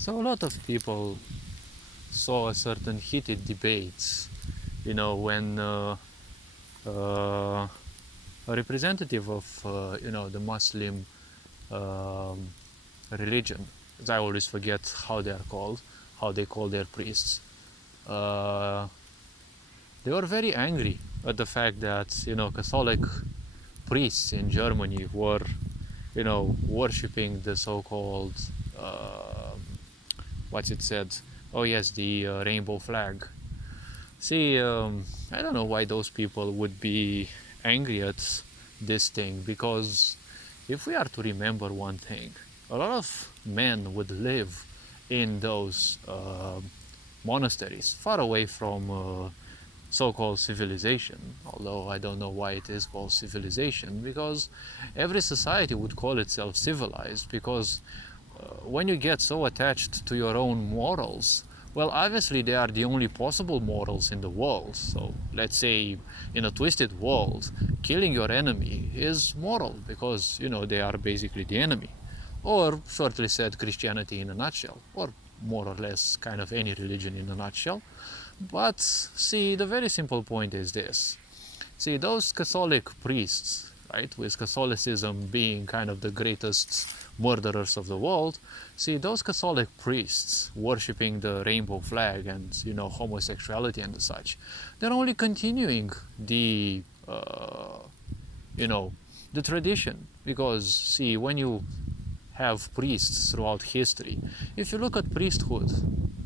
So a lot of people saw a certain heated debates, when a representative of, the Muslim um, religion, I always forget how they are called, how they call their priests. Uh, they were very angry at the fact that, Catholic priests in Germany were, worshipping the so-called, uh, what's it said? Oh yes, the rainbow flag. See, I don't know why those people would be angry at this thing, because if we are to remember one thing, a lot of men would live in those monasteries, far away from so-called civilization, although I don't know why it is called civilization, because every society would call itself civilized, because when you get so attached to your own morals, well, obviously they are the only possible morals in the world. So let's say in a twisted world, killing your enemy is moral because, they are basically the enemy. Or, shortly said, Christianity in a nutshell, or more or less kind of any religion in a nutshell. But see, the very simple point is this. See, those Catholic priests, right, with Catholicism being kind of the greatest murderers of the world, see, those Catholic priests worshipping the rainbow flag and, homosexuality and such, they're only continuing the, the tradition. Because, see, when you have priests throughout history, if you look at priesthood,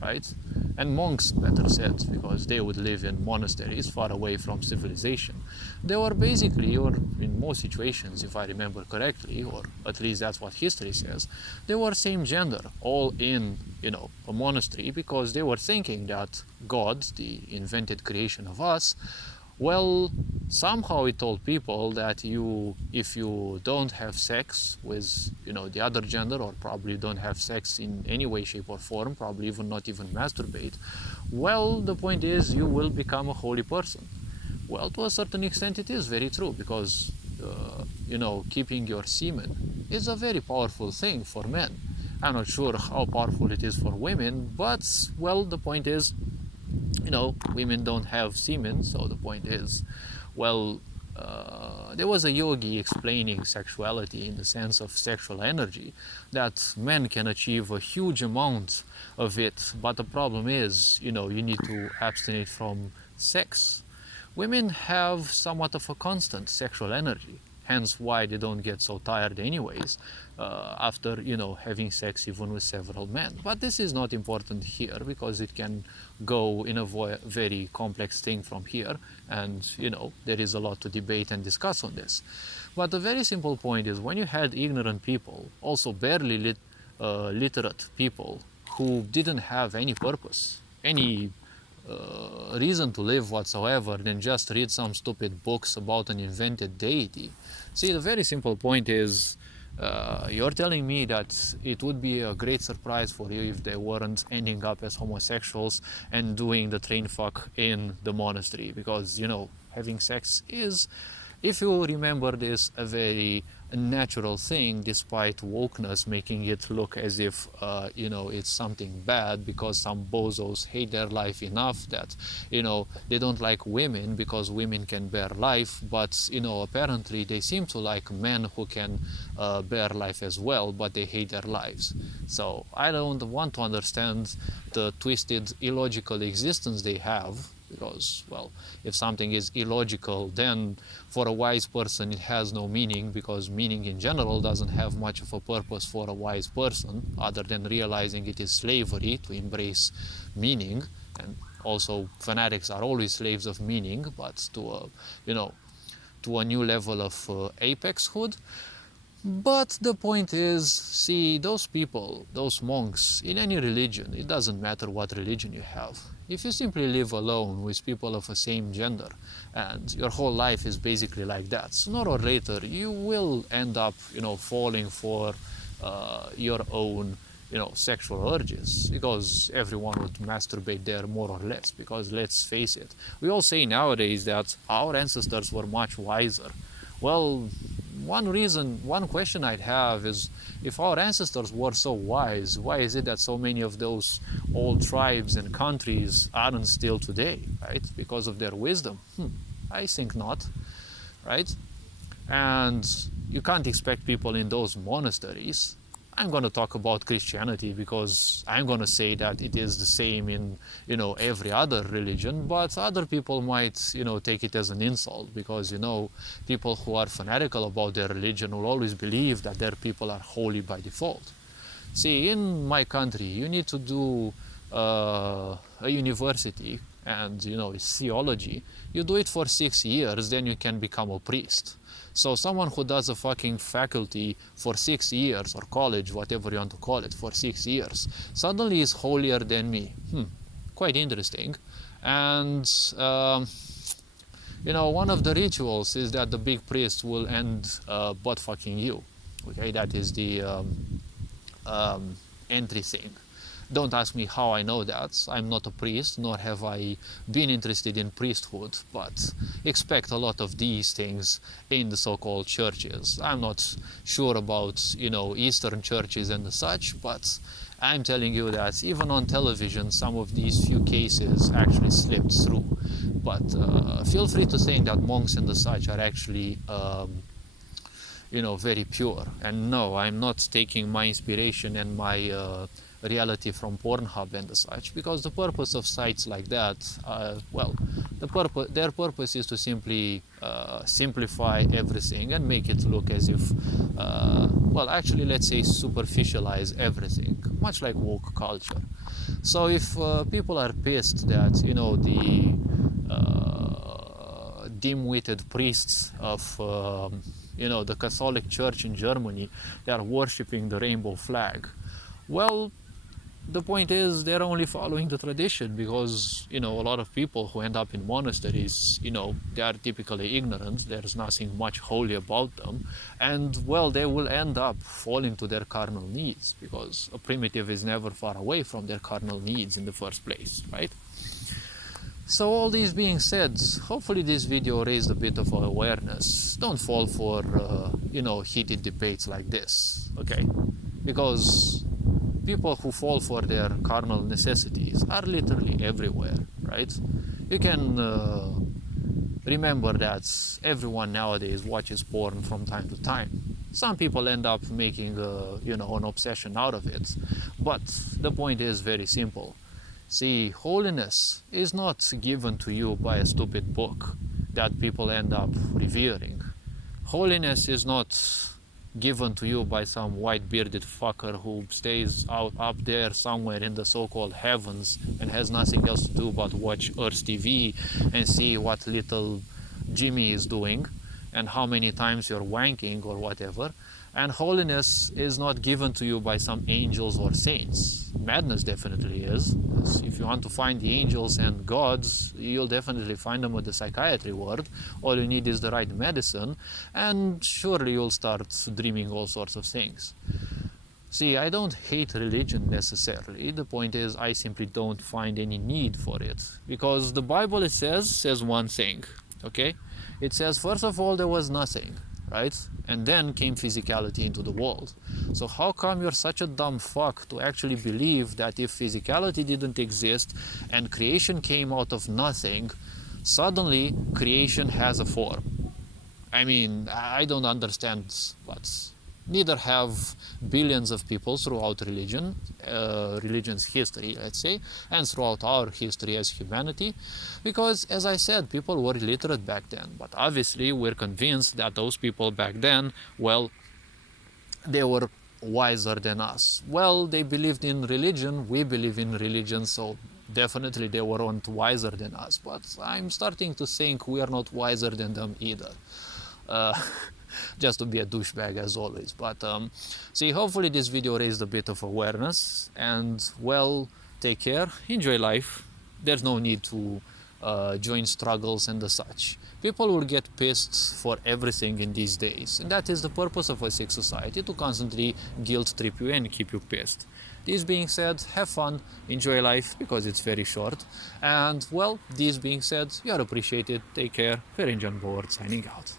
right, and monks, better said, because they would live in monasteries far away from civilization, they were basically, or in most situations, if I remember correctly, or at least that's what history says, they were same gender, all in, a monastery, because they were thinking that God, the invented creation of us, well, somehow it told people that if you don't have sex with, the other gender, or probably don't have sex in any way, shape, or form, probably not even masturbate, well, the point is you will become a holy person. Well, to a certain extent, it is very true, because, keeping your semen is a very powerful thing for men. I'm not sure how powerful it is for women, but, well, the point is, women don't have semen, so the point is, well, there was a yogi explaining sexuality in the sense of sexual energy, that men can achieve a huge amount of it, but the problem is, you need to abstain from sex. Women have somewhat of a constant sexual energy, hence why they don't get so tired anyways after, having sex even with several men. But this is not important here, because it can go in a very complex thing from here, and, there is a lot to debate and discuss on this. But the very simple point is, when you had ignorant people, also barely literate people, who didn't have any purpose, any reason to live whatsoever than just read some stupid books about an invented deity. See, the very simple point is, you're telling me that it would be a great surprise for you if they weren't ending up as homosexuals and doing the train fuck in the monastery, because, having sex is, if you remember this, a very natural thing, despite wokeness making it look as if, it's something bad because some bozos hate their life enough that, they don't like women because women can bear life, but, apparently they seem to like men who can bear life as well, but they hate their lives. So I don't want to understand the twisted, illogical existence they have, because, well, if something is illogical, then for a wise person it has no meaning, because meaning in general doesn't have much of a purpose for a wise person, other than realizing it is slavery to embrace meaning. And also fanatics are always slaves of meaning, but to a new level of apexhood. But the point is, see, those people, those monks, in any religion, it doesn't matter what religion you have. If you simply live alone with people of the same gender, and your whole life is basically like that, sooner or later you will end up, falling for your own, sexual urges, because everyone would masturbate there more or less. Because let's face it, we all say nowadays that our ancestors were much wiser. Well, one question I'd have is, if our ancestors were so wise, why is it that so many of those old tribes and countries aren't still today, right? Because of their wisdom? I think not, right? And you can't expect people in those monasteries. I'm going to talk about Christianity because I'm going to say that it is the same in, every other religion, but other people might, take it as an insult because, people who are fanatical about their religion will always believe that their people are holy by default. See, in my country, you need to do a university and, it's theology. You do it for 6 years, then you can become a priest. So someone who does a fucking faculty for 6 years, or college, whatever you want to call it, for 6 years, suddenly is holier than me. Quite interesting. And, one of the rituals is that the big priest will end butt fucking you. Okay, that is the entry thing. Don't ask me how I know that. I'm not a priest, nor have I been interested in priesthood, but expect a lot of these things in the so-called churches. I'm not sure about, Eastern churches and such, but I'm telling you that even on television, some of these few cases actually slipped through. But feel free to think that monks and such are actually very pure. And no, I'm not taking my inspiration and my reality from Pornhub and such, because the purpose of sites like that, their purpose is to simply simplify everything and make it look as if, let's say superficialize everything, much like woke culture. So if people are pissed that, the dim-witted priests of the Catholic Church in Germany, they are worshipping the rainbow flag, well, the point is they're only following the tradition because, a lot of people who end up in monasteries, they are typically ignorant. There's nothing much holy about them. And, they will end up falling to their carnal needs because a primitive is never far away from their carnal needs in the first place, right? So all this being said, hopefully this video raised a bit of awareness. Don't fall for, heated debates like this, okay? Because people who fall for their carnal necessities are literally everywhere, right? You can remember that everyone nowadays watches porn from time to time. Some people end up making, an obsession out of it. But the point is very simple. See, holiness is not given to you by a stupid book that people end up revering. Holiness is not given to you by some white-bearded fucker who stays up there somewhere in the so-called heavens and has nothing else to do but watch Earth TV and see what little Jimmy is doing and how many times you're wanking or whatever. And holiness is not given to you by some angels or saints. Madness definitely is. If you want to find the angels and gods, you'll definitely find them at the psychiatry ward. All you need is the right medicine, and surely you'll start dreaming all sorts of things. See, I don't hate religion necessarily. The point is, I simply don't find any need for it. Because the Bible, it says one thing, okay? It says, first of all, there was nothing, right? And then came physicality into the world. So how come you're such a dumb fuck to actually believe that if physicality didn't exist and creation came out of nothing, suddenly creation has a form? I mean, I don't understand, but neither have billions of people throughout religion's history, let's say, and throughout our history as humanity, because, as I said, people were illiterate back then. But obviously, we're convinced that those people back then, they were wiser than us. They believed in religion, we believe in religion, so definitely they weren't wiser than us. But I'm starting to think we are not wiser than them either. Just to be a douchebag as always. But see, hopefully this video raised a bit of awareness, and take care, enjoy life. There's no need to join struggles and such. People will get pissed for everything in these days, and that is the purpose of a sick society, to constantly guilt trip you and keep you pissed. This being said, have fun, enjoy life, because it's very short, and this being said, you are appreciated. Take care. Ferenc John Board signing out.